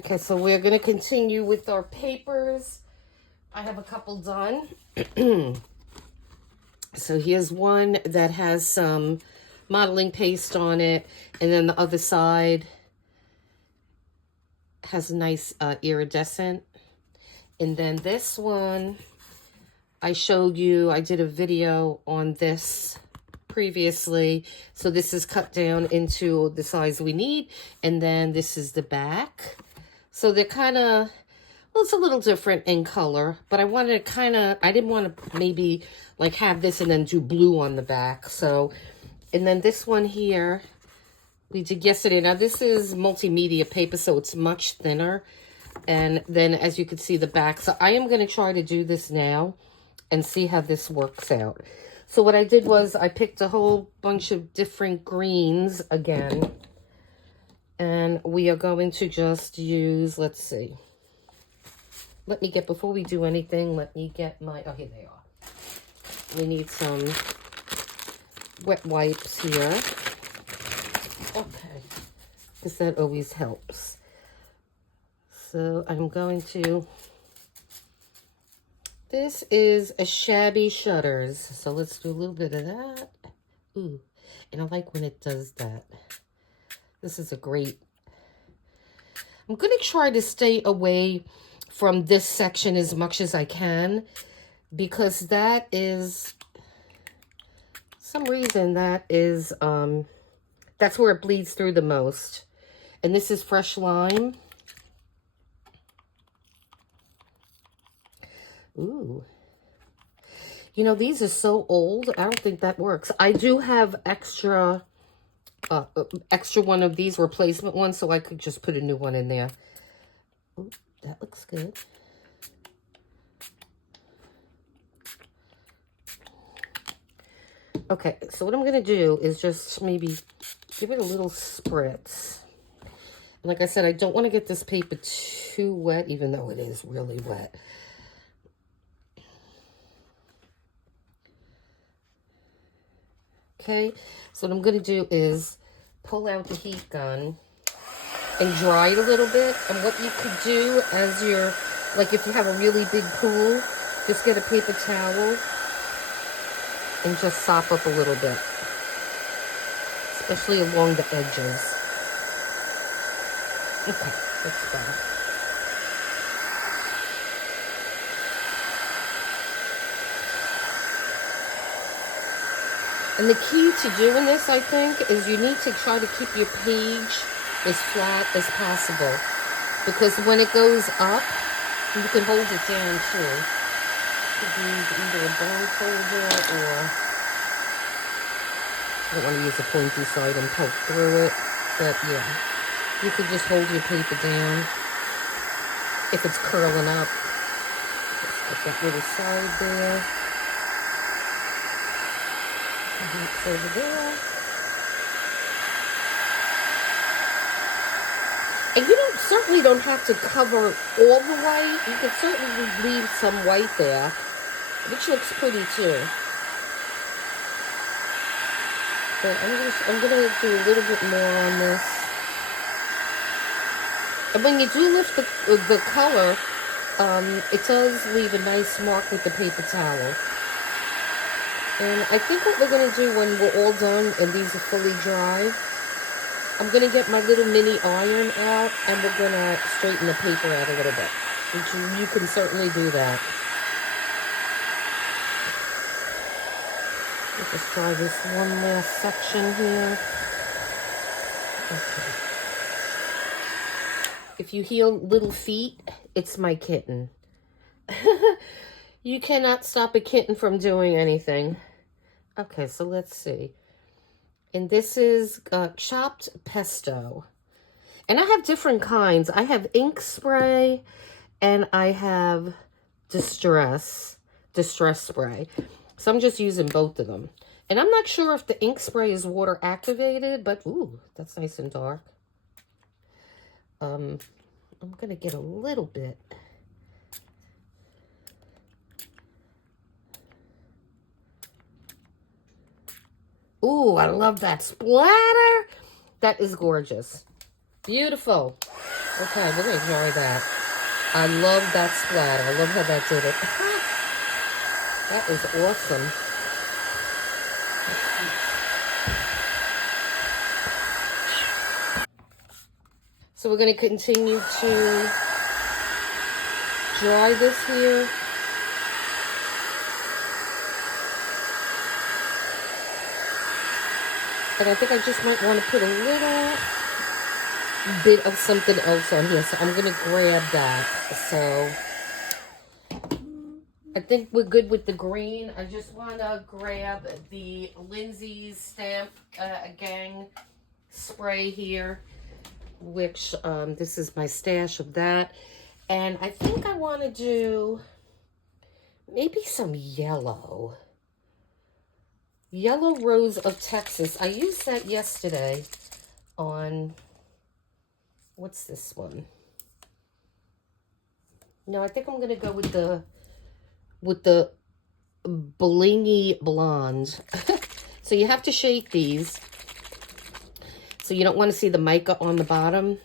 Okay, so we're going to continue with our papers. I have a couple done. So here's one that has some modeling paste on it, and then the other side has a nice iridescent. And then this one, I showed you, I did a video on this previously. So this is cut down into the size we need. And then this is the back. So they're kind of, well, it's a little different in color, but I wanted to kind of, I didn't want to maybe like have this and then do blue on the back. So, and then this one here, we did yesterday. Now this is multimedia paper, so it's much thinner. And then as you can see the back. So I am going to try to do this now and see how this works out. So what I did was I picked a whole bunch of different greens again. And we are going to just use, let's see. Let me get, before we do anything, let me get my, oh, here they are. We need some wet wipes here. Okay, because that always helps. So I'm going to, this is a Shabby Shutters. So let's do a little bit of that. Ooh, and I like when it does that. This is a great, I'm going to try to stay away from this section as much as I can, because that is, some reason that is, that's where it bleeds through the most. And this is Fresh Lime. Ooh. You know, these are so old, I don't think that works. I do have extra one of these replacement ones, so I could just put a new one in there. Ooh, that looks good. Okay, so what I'm going to do is just maybe give it a little spritz. Like I said, I don't want to get this paper too wet, even though it is really wet. Okay, so what I'm going to do is pull out the heat gun and dry it a little bit. And what you could do as you're, like if you have a really big pool, just get a paper towel and just sop up a little bit, especially along the edges. Okay, that's better. And the key to doing this, I think, is you need to try to keep your page as flat as possible. Because when it goes up, you can hold it down too. You could use either a bone folder or, I don't want to use a pointy side and poke through it. But yeah, you could just hold your paper down if it's curling up. Just get that little side there. Over there. And you certainly don't have to cover all the white. You can certainly leave some white there, which looks pretty too. But I'm gonna do a little bit more on this. And when you do lift the color, it does leave a nice mark with the paper towel. And I think what we're going to do when we're all done and these are fully dry, I'm going to get my little mini iron out and we're going to straighten the paper out a little bit. Which you can certainly do that. Let's just try this one last section here. Okay. If you hear little feet, it's my kitten. You cannot stop a kitten from doing anything. Okay, so let's see. And this is chopped pesto. And I have different kinds. I have ink spray and I have distress spray. So I'm just using both of them. And I'm not sure if the ink spray is water activated, but ooh, that's nice and dark. I'm going to get a little bit. Ooh, I love that splatter. That is gorgeous. Beautiful. Okay, we're gonna dry that. I love that splatter. I love how that did it. That was awesome. So we're gonna continue to dry this here. And I think I just might want to put a little bit of something else on here. So I'm going to grab that. So I think we're good with the green. I just want to grab the Lindsay's Stamp Gang spray here, which this is my stash of that. And I think I want to do maybe some yellow. Yellow Rose of Texas. I used that yesterday on, what's this one? No, I think I'm going to go with the Blingy Blonde. So you have to shake these. So you don't want to see the mica on the bottom.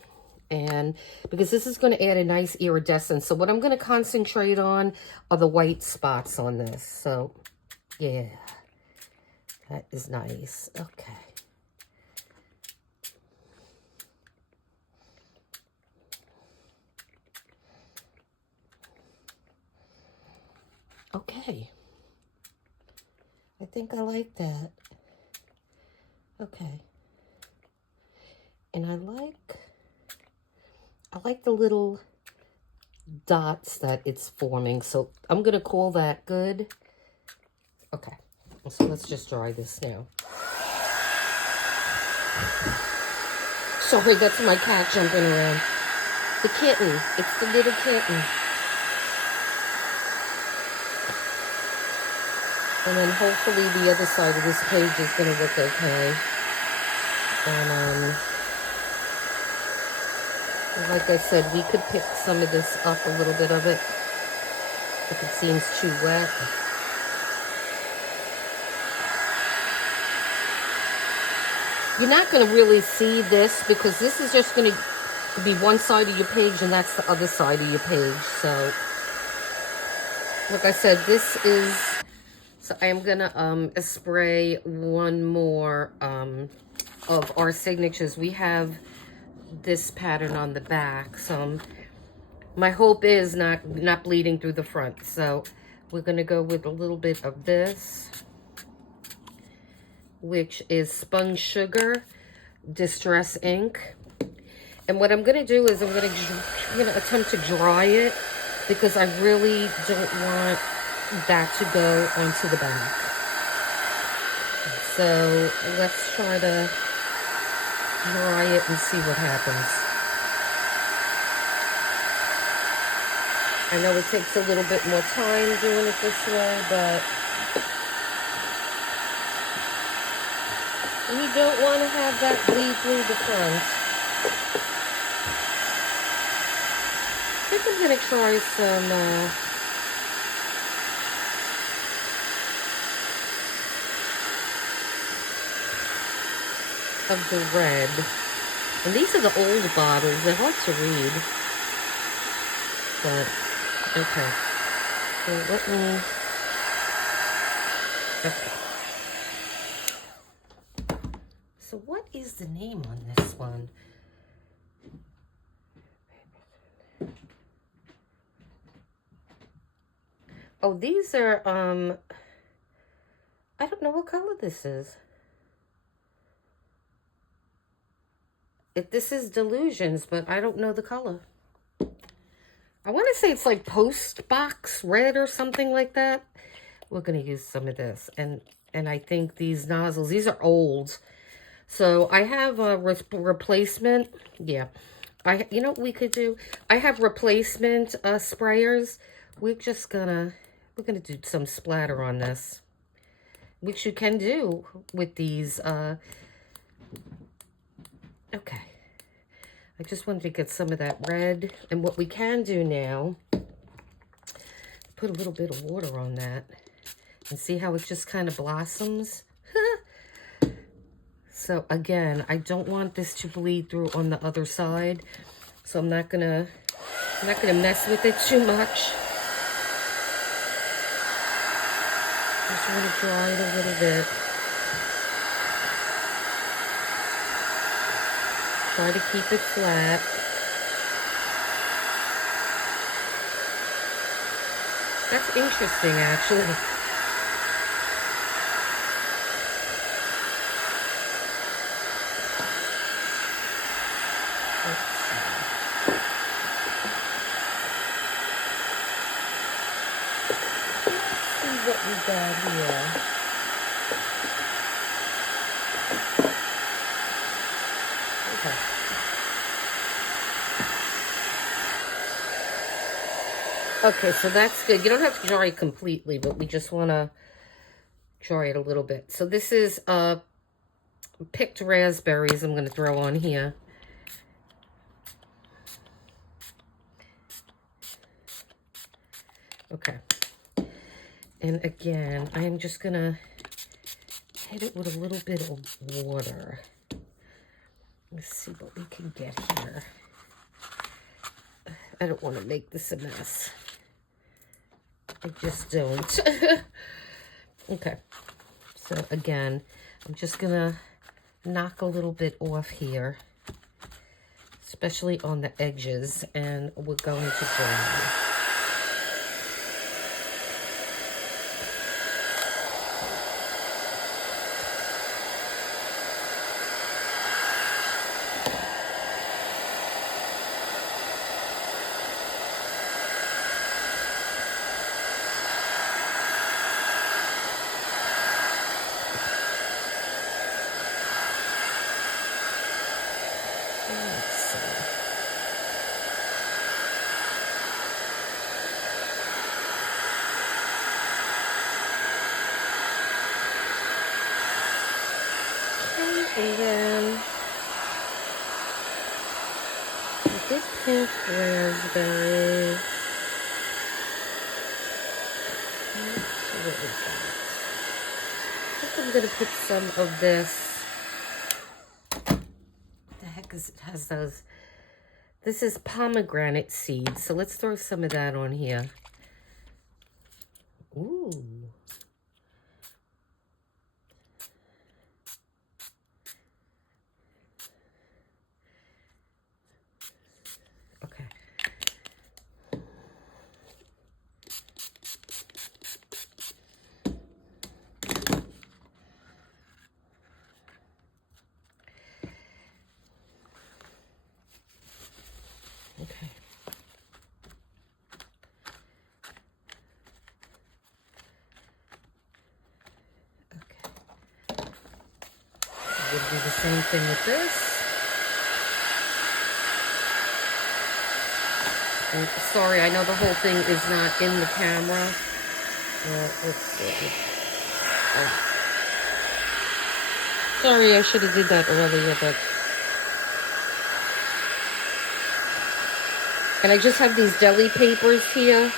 And because this is going to add a nice iridescence. So what I'm going to concentrate on are the white spots on this. So, yeah. That is nice. Okay. Okay. I think I like that. Okay. And I like the little dots that it's forming. So I'm going to call that good. Okay. So let's just dry this now. Sorry, that's my cat jumping around. The kitten. It's the little kitten. And then hopefully the other side of this page is going to look okay. And like I said, we could pick some of this up, a little bit of it, if it seems too wet. You're not going to really see this because this is just going to be one side of your page and that's the other side of your page. So, like I said, this is, so I am going to spray one more of our signatures. We have this pattern on the back. So my hope is not bleeding through the front. So we're going to go with a little bit of this, which is Spun Sugar Distress Ink. And what I'm going to do is I'm going to attempt to dry it because I really don't want that to go onto the back. So let's try to dry it and see what happens. I know it takes a little bit more time doing it this way, but you don't want to have that bleed through the front. I think I'm going to try some of the red. And these are the old bottles. They're hard to read. But, okay. So let me... Okay. So what is the name on this one? Oh, these are, I don't know what color this is. This is Delusions, but I don't know the color. I want to say it's like Post Box Red or something like that. We're going to use some of this. And I think these nozzles, these are old. So I have a replacement. Yeah. You know what we could do? I have replacement sprayers. We're going to do some splatter on this, which you can do with these. Okay. I just wanted to get some of that red. And what we can do now, put a little bit of water on that and see how it just kind of blossoms. So again, I don't want this to bleed through on the other side. So I'm not gonna mess with it too much. Just want to dry it a little bit. Try to keep it flat. That's interesting, actually. What we got here. Okay. Okay, so that's good. You don't have to dry it completely, but we just want to dry it a little bit. So this is picked raspberries I'm going to throw on here. Okay. And again, I am just going to hit it with a little bit of water. Let's see what we can get here. I don't want to make this a mess. I just don't. Okay. So again, I'm just going to knock a little bit off here, especially on the edges, and we're going to dry. And then with this pink raspberry, let's see what we got. I think I'm going to put some of this. What the heck is it? Has those? This is pomegranate seeds, so let's throw some of that on here. Ooh. Okay. We'll do the same thing with this. And sorry, I know the whole thing is not in the camera. Let's see. Oh. Sorry, I should have did that earlier, but... And I just have these deli papers here.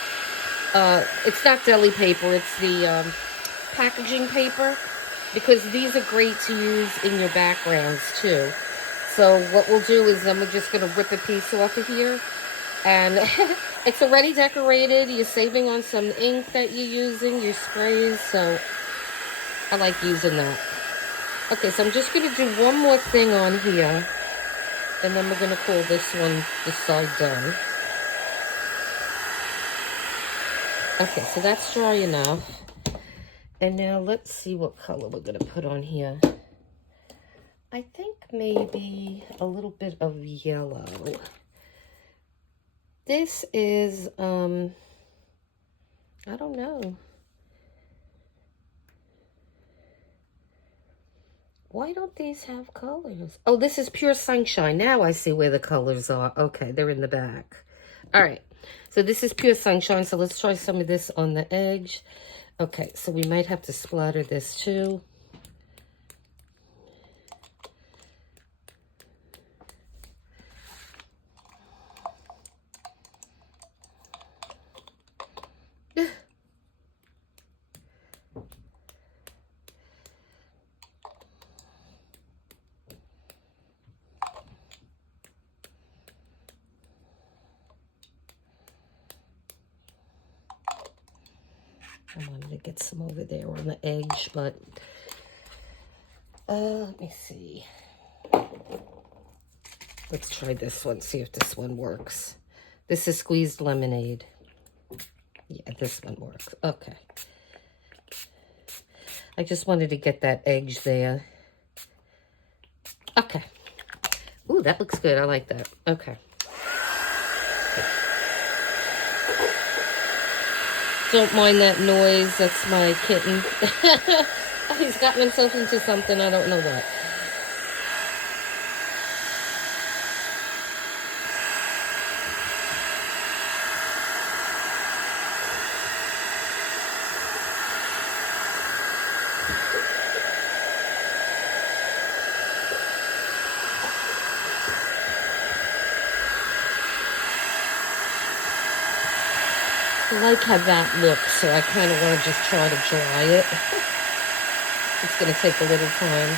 It's not deli paper, it's the packaging paper. Because these are great to use in your backgrounds, too. So what we'll do is we're just going to rip a piece off of here. And it's already decorated. You're saving on some ink that you're using, your sprays. So I like using that. Okay, so I'm just going to do one more thing on here. And then we're going to call this one, this side done. Okay, so that's dry enough. And now let's see what color we're going to put on here. I think maybe a little bit of yellow. This is, I don't know. Why don't these have colors? Oh, this is pure sunshine. Now I see where the colors are. Okay, they're in the back. All right, so this is pure sunshine. So let's try some of this on the edge. Okay, so we might have to splatter this too. I wanted to get some over there on the edge, but let me see. Let's try this one, see if this one works. This is squeezed lemonade. Yeah, this one works. Okay. I just wanted to get that edge there. Okay. Ooh, that looks good. I like that. Okay. Don't mind that noise. That's my kitten. He's gotten himself into something. I don't know what. I like how that looks, so I kind of want to just try to dry it. It's going to take a little time.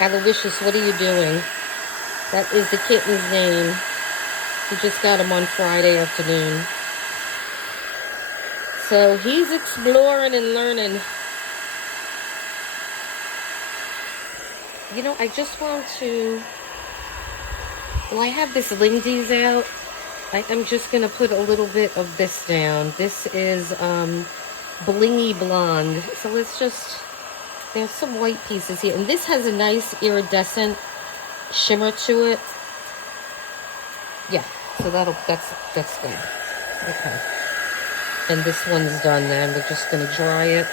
Aloysius, what are you doing? That is the kitten's name. We just got him on Friday afternoon. So he's exploring and learning. You know, I just want to, well, I have this Lindsay's out. I'm just going to put a little bit of this down. This is Blingy Blonde. So let's just, there's some white pieces here. And this has a nice iridescent shimmer to it. Yeah, so that's good. Okay. And this one's done then. We're just going to dry it.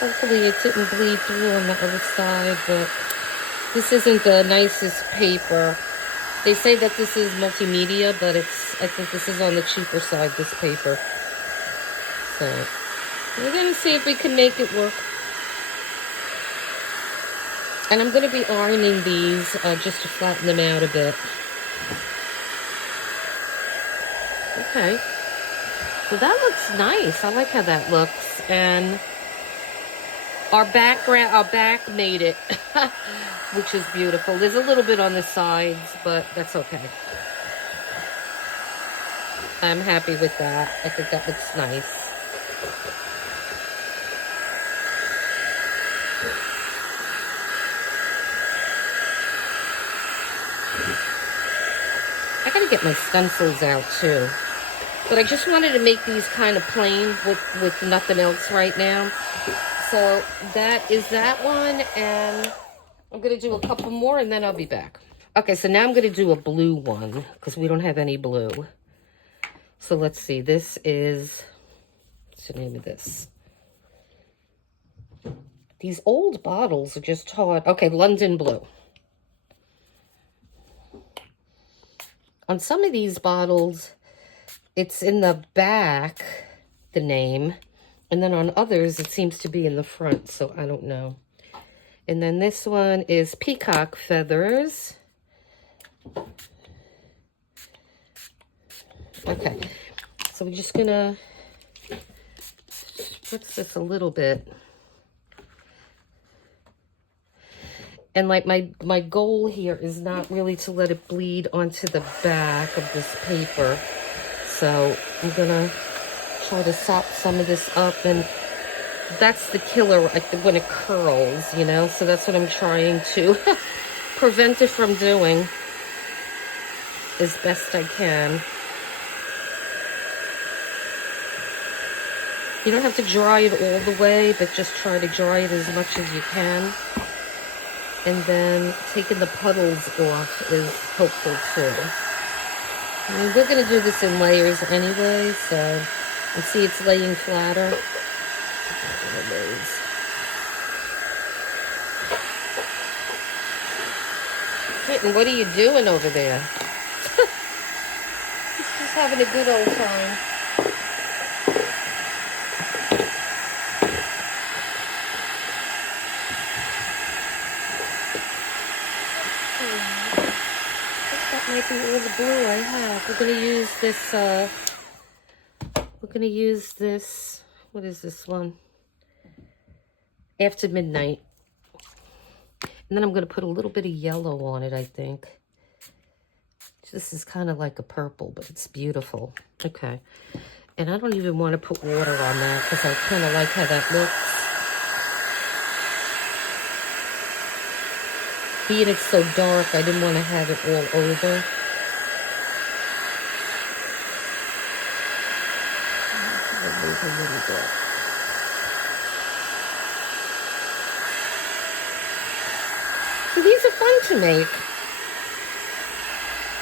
Hopefully it didn't bleed through on the other side, but this isn't the nicest paper. They say that this is multimedia, but I think this is on the cheaper side, this paper. So, we're going to see if we can make it work. And I'm going to be ironing these just to flatten them out a bit. Okay. So that looks nice. I like how that looks. And our back made it, which is beautiful. There's a little bit on the sides, but that's okay. I'm happy with that. I think that looks nice. I gotta get my stencils out too. But I just wanted to make these kind of plain with nothing else right now. So that is that one, and I'm gonna do a couple more and then I'll be back. Okay, so now I'm gonna do a blue one because we don't have any blue. So let's see, this is, what's the name of this? These old bottles are just hard. Okay, London Blue. On some of these bottles, it's in the back, the name, and then on others, it seems to be in the front, so I don't know. And then this one is Peacock Feathers. Okay, so we're just gonna spritz this a little bit. And like my goal here is not really to let it bleed onto the back of this paper. So I'm gonna try to sop some of this up, and that's the killer when it curls, you know? So that's what I'm trying to prevent it from doing as best I can. You don't have to dry it all the way, but just try to dry it as much as you can. And then taking the puddles off is helpful too. I mean, we're going to do this in layers anyway, so you see it's laying flatter. One of those. Kitten, what are you doing over there? He's just having a good old time. Might be all the blue I have. We're gonna use this, what is this one? After Midnight. And then I'm gonna put a little bit of yellow on it, I think. This is kind of like a purple, but it's beautiful. Okay. And I don't even want to put water on that because I kind of like how that looks. Being it's so dark, I didn't want to have it all over. Move a little bit. So these are fun to make.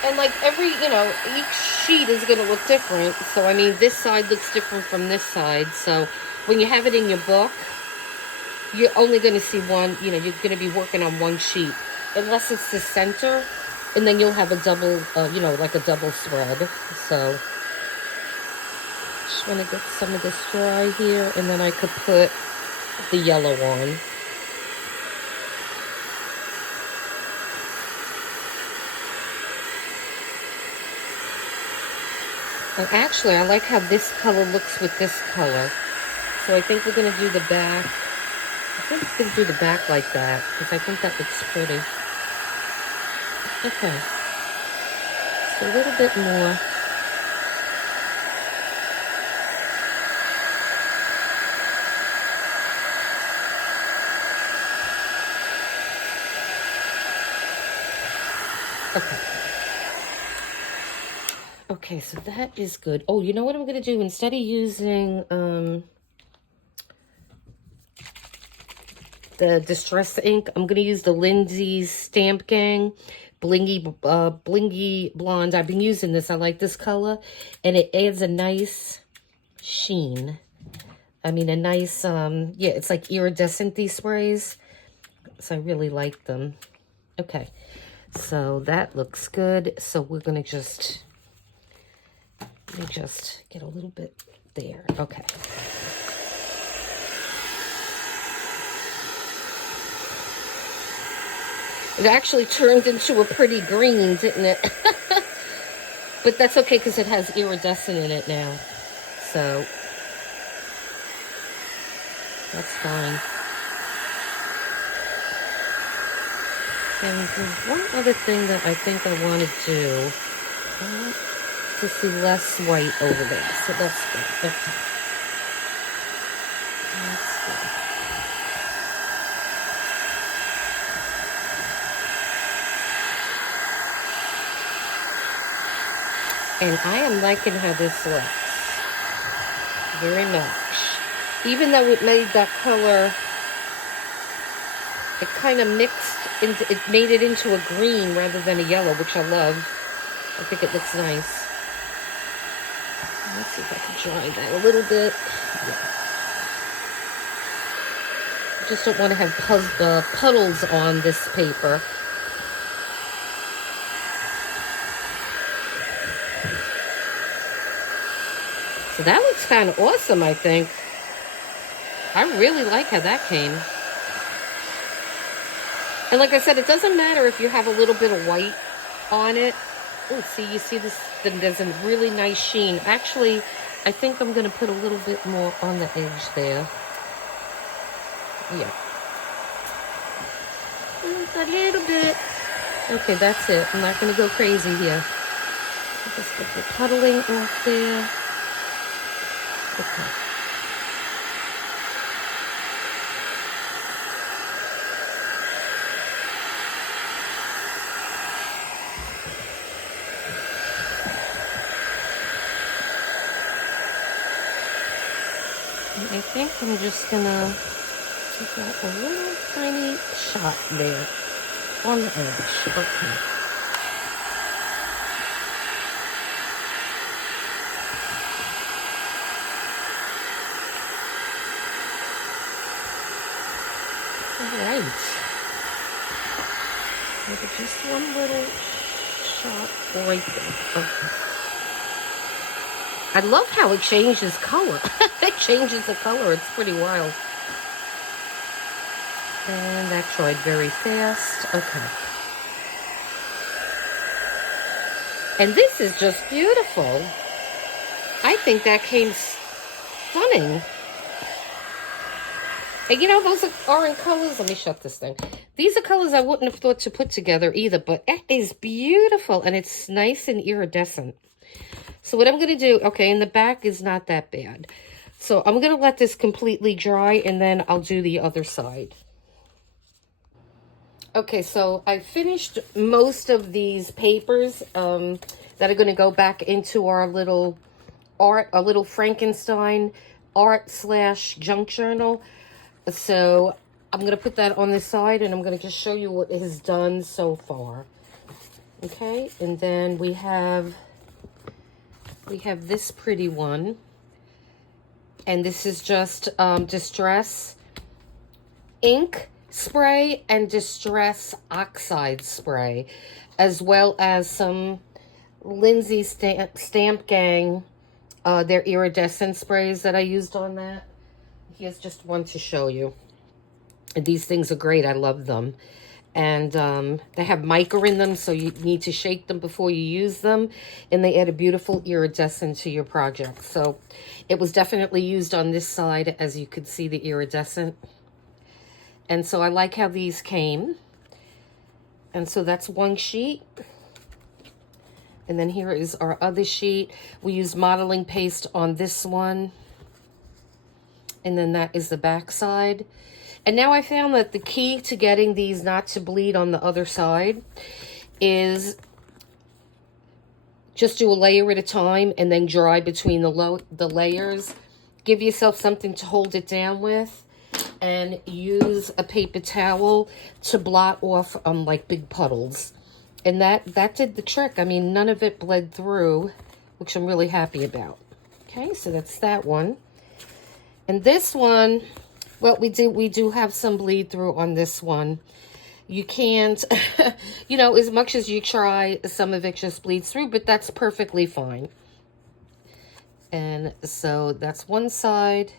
And like every, each sheet is going to look different. So, I mean, this side looks different from this side. So when you have it in your book, you're only going to see one, you're going to be working on one sheet. Unless it's the center, and then you'll have a double, like a double spread. So just want to get some of this dry here, and then I could put the yellow on. And actually, I like how this color looks with this color. So I think we're going to do the back. I think it's going to do the back like that, because I think that looks pretty. Okay. So a little bit more. Okay. Okay, so that is good. Oh, you know what I'm going to do? Instead of using the Distress ink, I'm going to use the Lindsay's Stamp Gang Blingy Blonde. I've been using this. I like this color. And it adds a nice sheen. I mean, a nice, yeah, it's like iridescent, these sprays. So I really like them. Okay, so that looks good. So we're going to just... Let me just get a little bit there. Okay. It actually turned into a pretty green, didn't it? But that's okay because it has iridescent in it now. So that's fine. And there's one other thing that I think I want to do. I want to see less white over there. So that's good. Okay. That's good. And I am liking how this looks. Very much. Even though it made that color, it kind of mixed, it made it into a green rather than a yellow, which I love. I think it looks nice. Let's see if I can dry that a little bit. Yeah. I just don't want to have puddles on this paper. So that looks kind of awesome, I think. I really like how that came. And like I said, it doesn't matter if you have a little bit of white on it. Oh, see, you see this? There's a really nice sheen. Actually, I think I'm going to put a little bit more on the edge there. Yeah. Just a little bit. Okay, that's it. I'm not going to go crazy here. Just get the puddling off there. Okay. I think I'm just gonna take out a little tiny shot there on the edge. Okay. Alright. Maybe just one little shot right there. Okay. I love how it changes color. It changes the color. It's pretty wild. And that dried very fast. Okay. And this is just beautiful. I think that came stunning. And you know, those are in colors. Let me shut this thing. These are colors I wouldn't have thought to put together either, but it is beautiful and it's nice and iridescent. So what I'm going to do, okay, and the back is not that bad. So I'm going to let this completely dry and then I'll do the other side. Okay, so I finished most of these papers that are going to go back into our little art, a little Frankenstein art / junk journal. So I'm going to put that on this side and I'm going to just show you what it has done so far. Okay, and then we have this pretty one. And this is just Distress ink spray and Distress oxide spray, as well as some Lindsay Stamp Gang, their iridescent sprays that I used on that. Here's just one to show you. And these things are great. I love them. And they have mica in them, so you need to shake them before you use them. And they add a beautiful iridescent to your project. So it was definitely used on this side, as you could see the iridescent. And so I like how these came. And so that's one sheet. And then here is our other sheet. We used modeling paste on this one. And then that is the back side. And now I found that the key to getting these not to bleed on the other side is just do a layer at a time and then dry between the layers. Give yourself something to hold it down with and use a paper towel to blot off like big puddles. And that did the trick. I mean, none of it bled through, which I'm really happy about. Okay, so that's that one. And this one, well, we do have some bleed through on this one. You can't, you know, as much as you try, some of it just bleeds through, but that's perfectly fine. And so that's one side.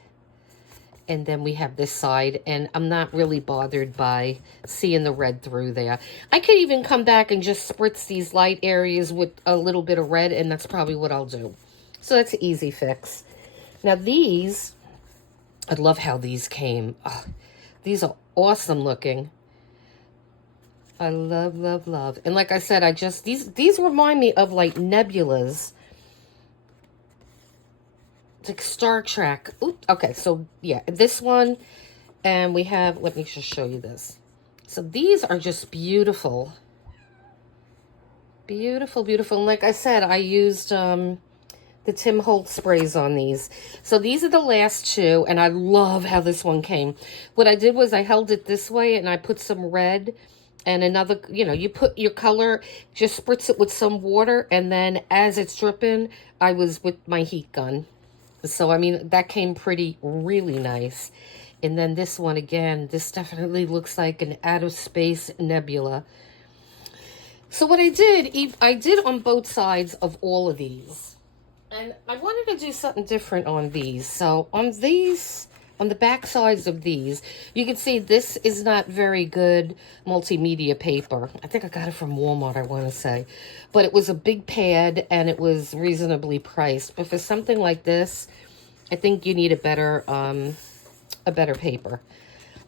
And then we have this side, and I'm not really bothered by seeing the red through there. I could even come back and just spritz these light areas with a little bit of red, and that's probably what I'll do. So that's an easy fix. Now these, I love how these came. Oh, these are awesome looking. I love, love, love. And like I said, these remind me of like nebulas. It's like Star Trek. Ooh, okay, so yeah, this one, and we have, let me just show you this. So these are just beautiful. Beautiful, beautiful. And like I said, I used the Tim Holtz sprays on these. So these are the last two, and I love how this one came. What I did was I held it this way, and I put some red and another, you know, you put your color, just spritz it with some water, and then as it's dripping, I was with my heat gun. So, I mean, that came really nice. And then this one, again, this definitely looks like an outer space nebula. So what I did on both sides of all of these. And I wanted to do something different on these. So on these, on the back sides of these, you can see this is not very good multimedia paper. I think I got it from Walmart, I want to say. But it was a big pad and it was reasonably priced. But for something like this, I think you need a better paper.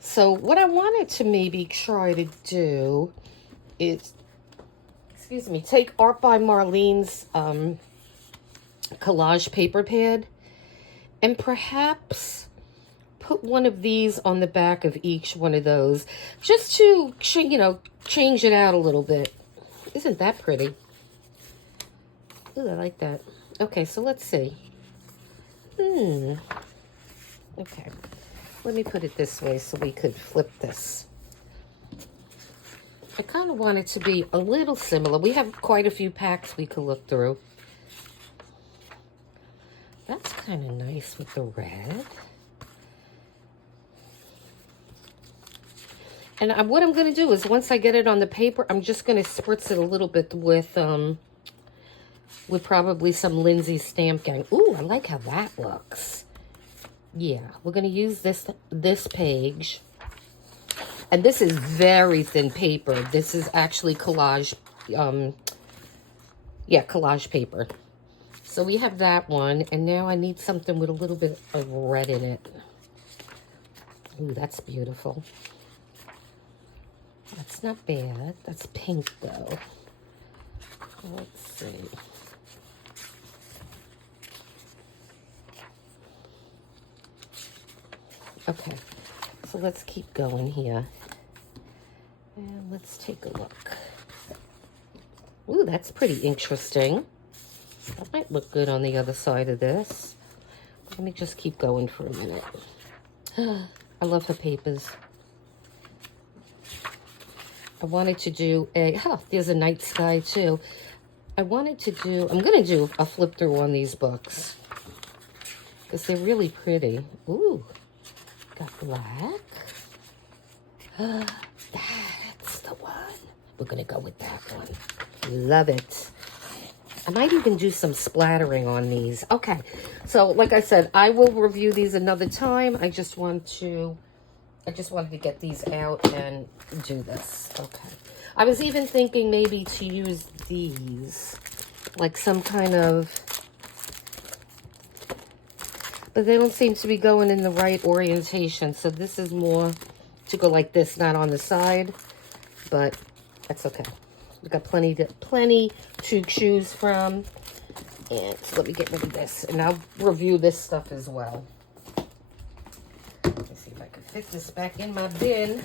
So what I wanted to maybe try to do is, excuse me, take Art by Marlene's collage paper pad and perhaps put one of these on the back of each one of those, just to, you know, change it out a little bit. Isn't that pretty? Ooh, I like that. Okay, so let's see. Okay, let me put it this way so we could flip this. I kind of want it to be a little similar. We have quite a few packs we could look through. That's kind of nice with the red. And what I'm going to do is once I get it on the paper, I'm just going to spritz it a little bit with probably some Lindsay Stamp Gang. Ooh, I like how that looks. Yeah, we're going to use this page. And this is very thin paper. This is actually collage Yeah, collage paper. So we have that one, and now I need something with a little bit of red in it. Ooh, that's beautiful. That's not bad. That's pink, though. Let's see. Okay, so let's keep going here. And let's take a look. Ooh, that's pretty interesting. That might look good on the other side of this. Let me just keep going for a minute. I love her papers. I wanted to do a, there's a night sky too. I'm going to do a flip through on these books because they're really pretty. Ooh, got black. That's the one. We're going to go with that one. Love it. I might even do some splattering on these. Okay, so like I said, I will review these another time. I just wanted to get these out and do this. Okay. I was even thinking maybe to use these, like some kind of, but they don't seem to be going in the right orientation. So this is more to go like this, not on the side, but that's okay. We've got plenty to choose from. And so let me get rid of this, and I'll review this stuff as well. Let me see if I can fit this back in my bin.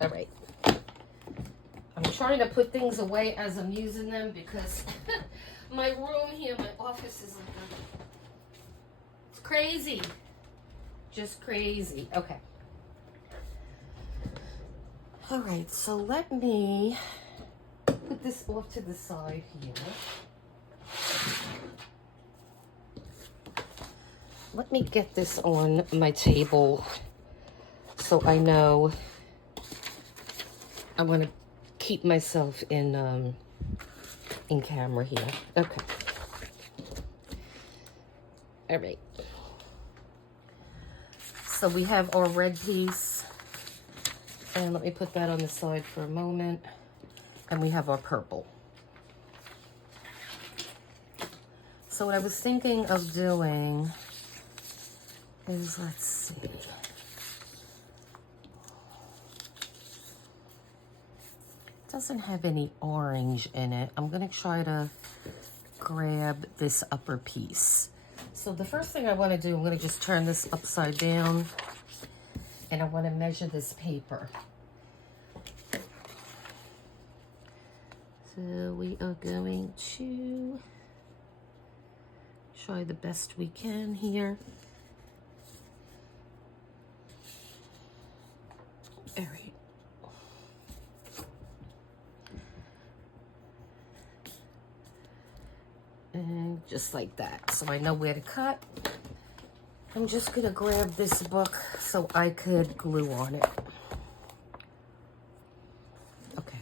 All right. I'm trying to put things away as I'm using them because my room here, my office is like it's crazy. Just crazy. Okay. All right, so let me put this off to the side here. Let me get this on my table so I know I want to keep myself in camera here. Okay. All right. So we have our red piece, and let me put that on the side for a moment. And we have our purple. So what I was thinking of doing is, let's see. It doesn't have any orange in it. I'm gonna try to grab this upper piece. So the first thing I wanna do, I'm gonna just turn this upside down, and I wanna measure this paper. So we are going to try the best we can here. All right. And just like that. So I know where to cut. I'm just gonna grab this book so I could glue on it. Okay.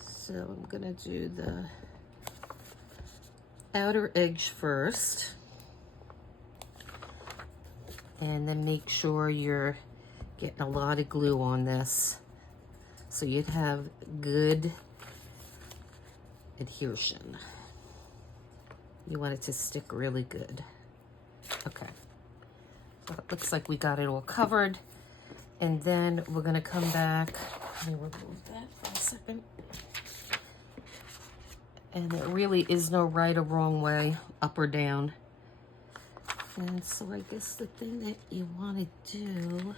So I'm gonna do the outer edge first. And then make sure you're getting a lot of glue on this so you'd have good adhesion. You want it to stick really good. Okay. So it looks like we got it all covered. And then we're gonna come back. Let me remove that for a second. And there really is no right or wrong way, up or down. And so I guess the thing that you want to do,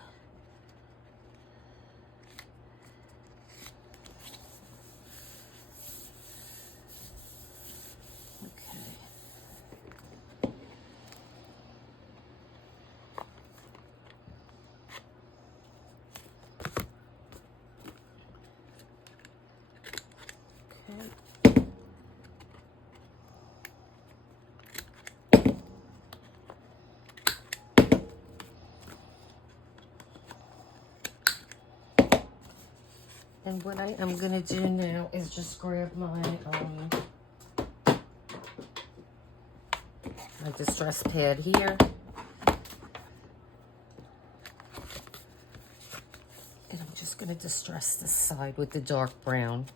and what I am gonna do now is just grab my distress pad here. And I'm just going to distress this side with the dark brown.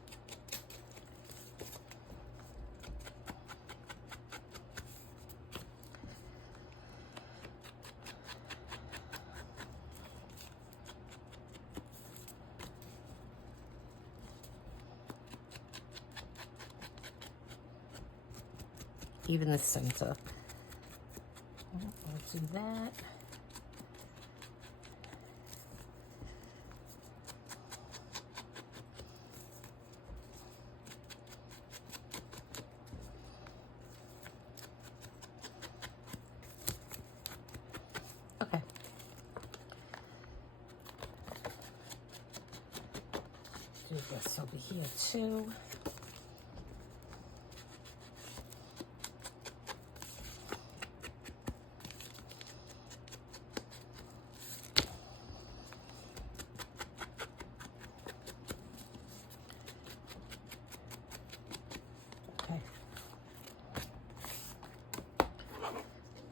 Even the center. I'll do that. Okay. Do this over here too.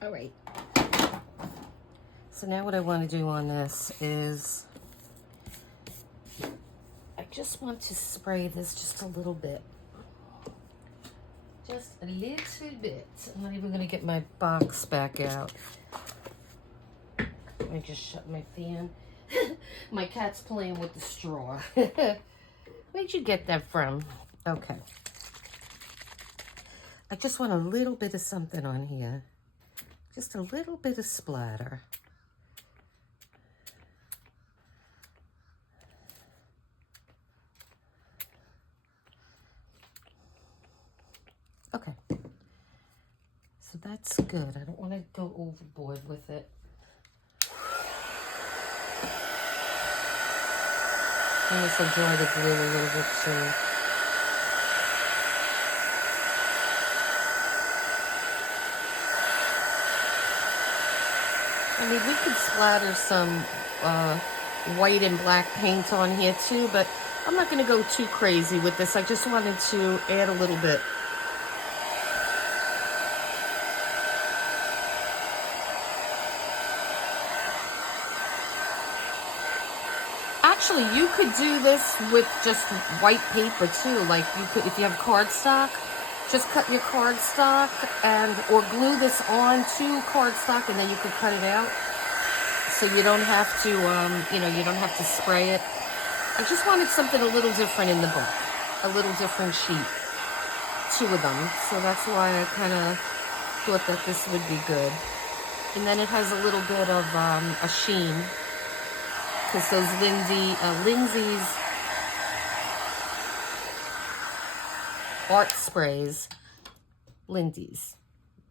All right, so now what I want to do on this is I just want to spray this just a little bit. Just a little bit. I'm not even going to get my box back out. Let me just shut my fan. My cat's playing with the straw. Where'd you get that from? Okay. I just want a little bit of something on here. Just a little bit of splatter. Okay. So that's good. I don't want to go overboard with it. I guess I'll dry the glue a little bit too. I mean, we could splatter some white and black paint on here too, but I'm not going to go too crazy with this. I just wanted to add a little bit. Actually, you could do this with just white paper too. Like you could, if you have cardstock, just cut your cardstock and or glue this on to cardstock, and then you could cut it out. So you don't have to, you don't have to spray it. I just wanted something a little different in the book, a little different sheet, 2 of them. So that's why I kind of thought that this would be good. And then it has a little bit of a sheen, because those Lindsay's art sprays, Lindy's,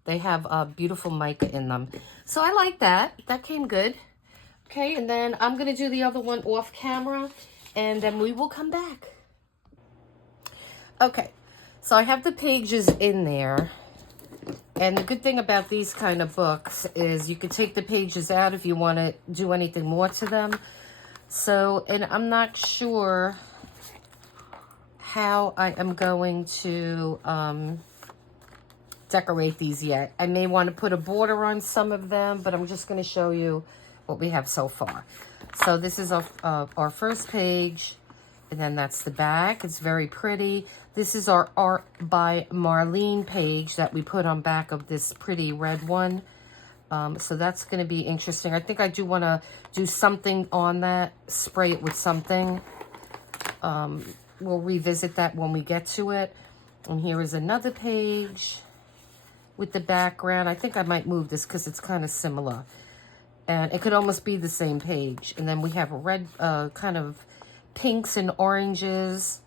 they have beautiful mica in them. So I like that. That came good. Okay, and then I'm going to do the other one off camera, and then we will come back. Okay, so I have the pages in there. And the good thing about these kind of books is you can take the pages out if you want to do anything more to them. So, and I'm not sure how I am going to decorate these yet. I may want to put a border on some of them, but I'm just going to show you what we have so far. So this is our first page, and then that's the back. It's very pretty. This is our Art by Marlene page that we put on back of this pretty red one. So that's going to be interesting. I think I do want to do something on that, spray it with something. We'll revisit that when we get to it. And here is another page with the background. I think I might move this because it's kind of similar. And it could almost be the same page. And then we have a red, kind of pinks and oranges.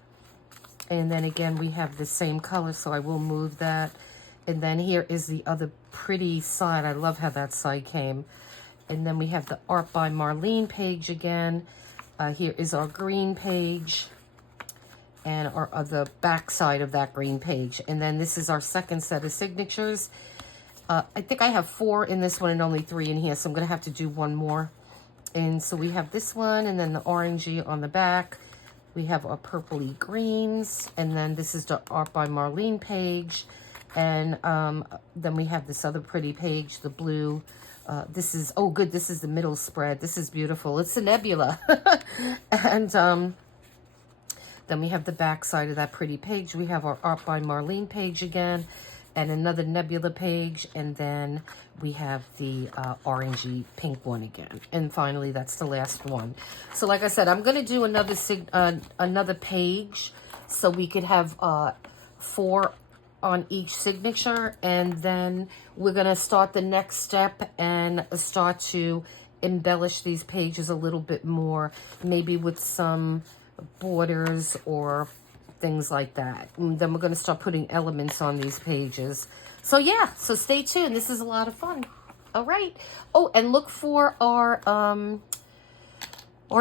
And then again, we have the same color, so I will move that. And then here is the other pretty side. I love how that side came. And then we have the Art by Marlene page again. Here is our green page. And our other back side of that green page. And then this is our second set of signatures. I think I have 4 in this one and only 3 in here, so I'm going to have to do one more. And so we have this one, and then the orangey on the back. We have our purpley greens, and then this is the Art by Marlene page. And then we have this other pretty page, the blue This is, oh good, this is the middle spread. This is beautiful. It's a nebula. And then we have the back side of that pretty page. We have our Art by Marlene page again, and another nebula page, and then we have the orangey pink one again. And finally, that's the last one. So like I said, I'm going to do another page so we could have 4 on each signature, and then we're going to start the next step and start to embellish these pages a little bit more, maybe with some borders or things like that. And then we're going to start putting elements on these pages. So yeah, so stay tuned. This is a lot of fun. All right. Oh, and look for our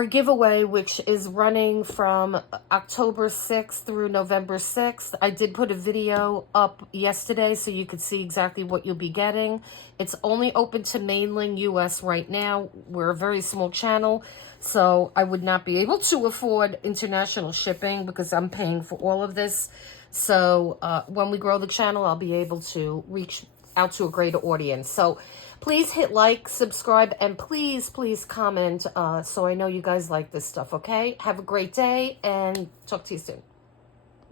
giveaway, which is running from October 6th through November 6th. I did put a video up yesterday so you could see exactly what you'll be getting. It's only open to mainland US right now. We're a very small channel, so I would not be able to afford international shipping because I'm paying for all of this. So when we grow the channel, I'll be able to reach out to a greater audience. So please hit like, subscribe, and please, please comment so I know you guys like this stuff, okay? Have a great day, and talk to you soon.